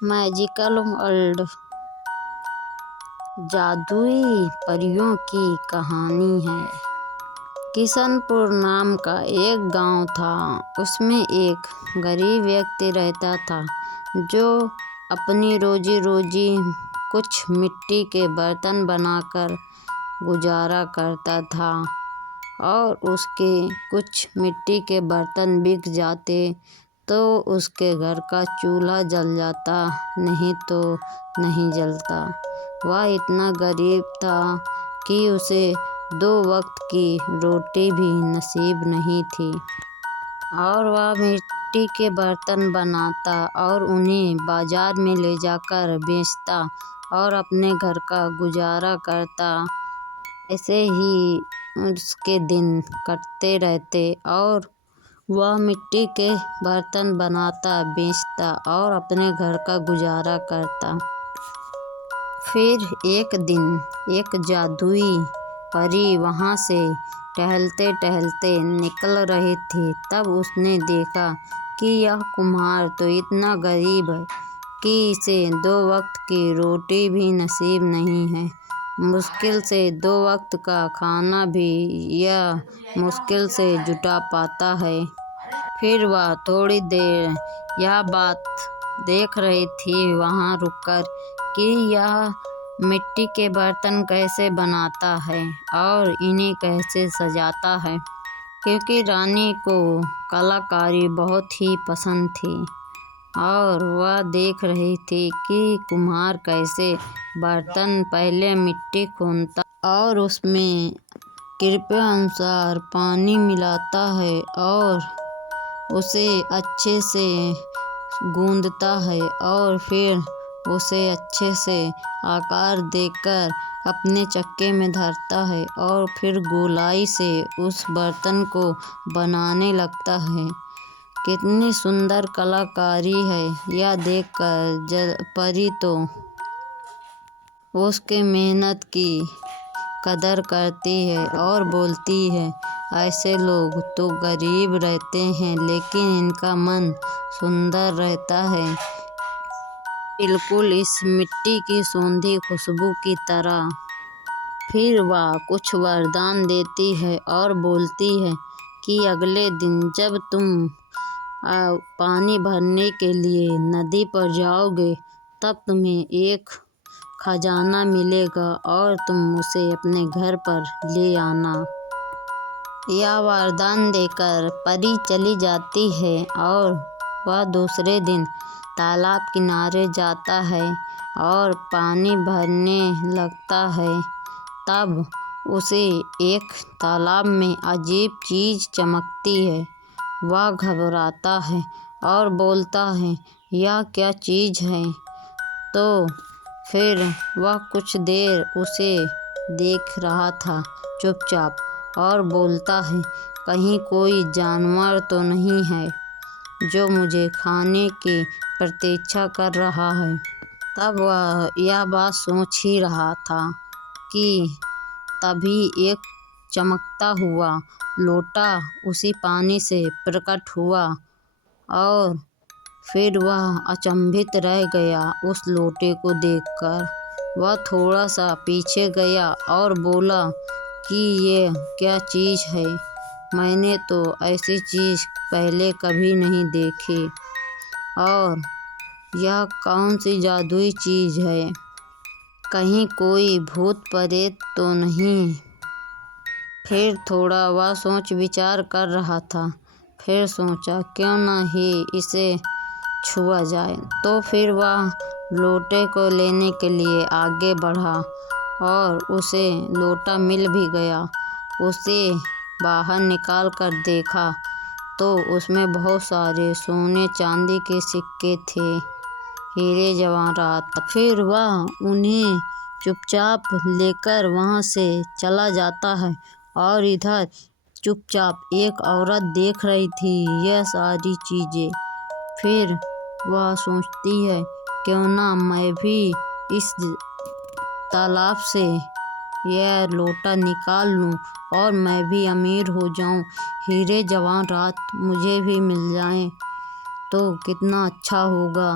Magical world जादुई परियों की कहानी है। किशनपुर नाम का एक गांव था। उसमें एक गरीब व्यक्ति रहता था जो अपनी रोजी रोजी कुछ मिट्टी के बर्तन बनाकर गुजारा करता था और उसके कुछ मिट्टी के बर्तन बिक जाते तो उसके घर का चूल्हा जल जाता, नहीं तो नहीं जलता। वह इतना गरीब था कि उसे 2 वक्त की रोटी भी नसीब नहीं थी और वह मिट्टी के बर्तन बनाता और उन्हें बाजार में ले जाकर बेचता और अपने घर का गुजारा करता। ऐसे ही उसके दिन कटते रहते और वह मिट्टी के बर्तन बनाता, बेचता और अपने घर का गुजारा करता। फिर एक दिन एक जादुई परी वहाँ से टहलते टहलते निकल रही थी। तब उसने देखा कि यह कुम्हार तो इतना गरीब है कि इसे 2 वक्त की रोटी भी नसीब नहीं है। मुश्किल से 2 वक्त का खाना भी यह मुश्किल से जुटा पाता है। फिर वह थोड़ी देर यह बात देख रही थी वहाँ रुककर कि यह मिट्टी के बर्तन कैसे बनाता है और इन्हें कैसे सजाता है, क्योंकि रानी को कलाकारी बहुत ही पसंद थी और वह देख रही थी कि कुम्हार कैसे बर्तन पहले मिट्टी खोदता और उसमें कृपानुसार पानी मिलाता है और उसे अच्छे से गूंदता है और फिर उसे अच्छे से आकार देकर अपने चक्के में धरता है और फिर गोलाई से उस बर्तन को बनाने लगता है। कितनी सुंदर कलाकारी है। यह देखकर परी तो उसके मेहनत की कदर करती है और बोलती है, ऐसे लोग तो गरीब रहते हैं लेकिन इनका मन सुंदर रहता है, बिल्कुल इस मिट्टी की सौंधी खुशबू की तरह। फिर वह कुछ वरदान देती है और बोलती है कि अगले दिन जब तुम पानी भरने के लिए नदी पर जाओगे तब तुम्हें एक खजाना मिलेगा और तुम उसे अपने घर पर ले आना। यह वरदान देकर परी चली जाती है और वह दूसरे दिन तालाब किनारे जाता है और पानी भरने लगता है। तब उसे एक तालाब में अजीब चीज़ चमकती है। वह घबराता है और बोलता है, यह क्या चीज़ है? तो फिर वह कुछ देर उसे देख रहा था चुपचाप और बोलता है, कहीं कोई जानवर तो नहीं है जो मुझे खाने की प्रतीक्षा कर रहा है। तब वह यह बात सोच ही रहा था कि तभी एक चमकता हुआ लोटा उसी पानी से प्रकट हुआ और फिर वह अचंभित रह गया उस लोटे को देखकर। वह थोड़ा सा पीछे गया और बोला कि ये क्या चीज़ है? मैंने तो ऐसी चीज़ पहले कभी नहीं देखी और यह कौन सी जादुई चीज़ है? कहीं कोई भूत प्रेत तो नहीं? फिर थोड़ा वह सोच विचार कर रहा था। फिर सोचा क्यों ना ही इसे छुआ जाए। तो फिर वह लोटे को लेने के लिए आगे बढ़ा और उसे लोटा मिल भी गया। उसे बाहर निकाल कर देखा तो उसमें बहुत सारे सोने चांदी के सिक्के थे, हीरे जवाहरात। फिर वह उन्हें चुपचाप लेकर वहाँ से चला जाता है और इधर चुपचाप एक औरत देख रही थी यह सारी चीज़ें। फिर वह सोचती है, क्यों ना मैं भी इस तालाब से यह लोटा निकाल लूँ और मैं भी अमीर हो जाऊँ, हीरे जवाहरात मुझे भी मिल जाएं तो कितना अच्छा होगा।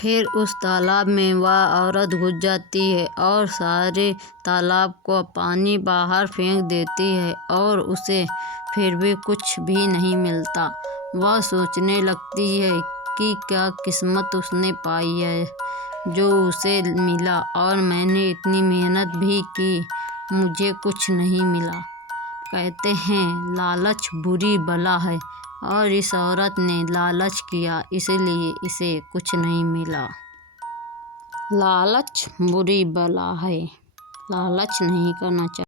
फिर उस तालाब में वह औरत घुस जाती है और सारे तालाब को पानी बाहर फेंक देती है और उसे फिर भी कुछ भी नहीं मिलता। वह सोचने लगती है कि क्या किस्मत उसने पाई है जो उसे मिला, और मैंने इतनी मेहनत भी की, मुझे कुछ नहीं मिला। कहते हैं लालच बुरी बला है, और इस औरत ने लालच किया, इसलिए इसे कुछ नहीं मिला। लालच बुरी बला है, लालच नहीं करना चाहिए।